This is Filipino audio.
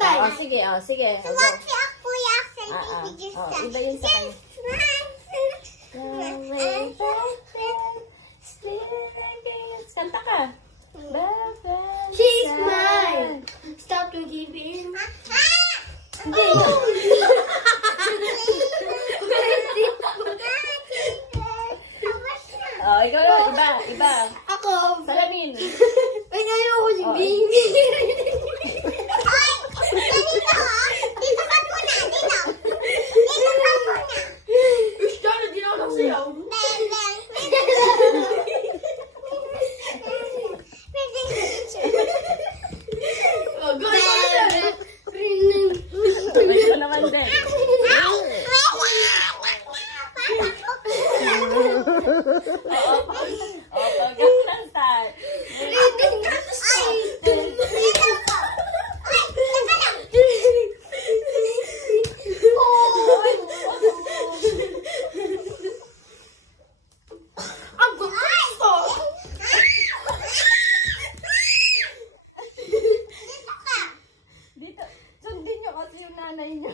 style. Sige, sige. Suwaki ako yung Iba yun sa kanya. Kanta ka. She's mine. Stop the TV. Hindi. Ikaw na. Iba. Ako. Salamin. Ay, ayoko si Bing. Ay! Ganito ha? Dito ka muna. Dito. Dito ka muna. Gusto na din ako nagsayaw. Bang, bang. Pwede ko naman din. Gangnam Style. Dito, sundin nyo kasi yung nanay nyo.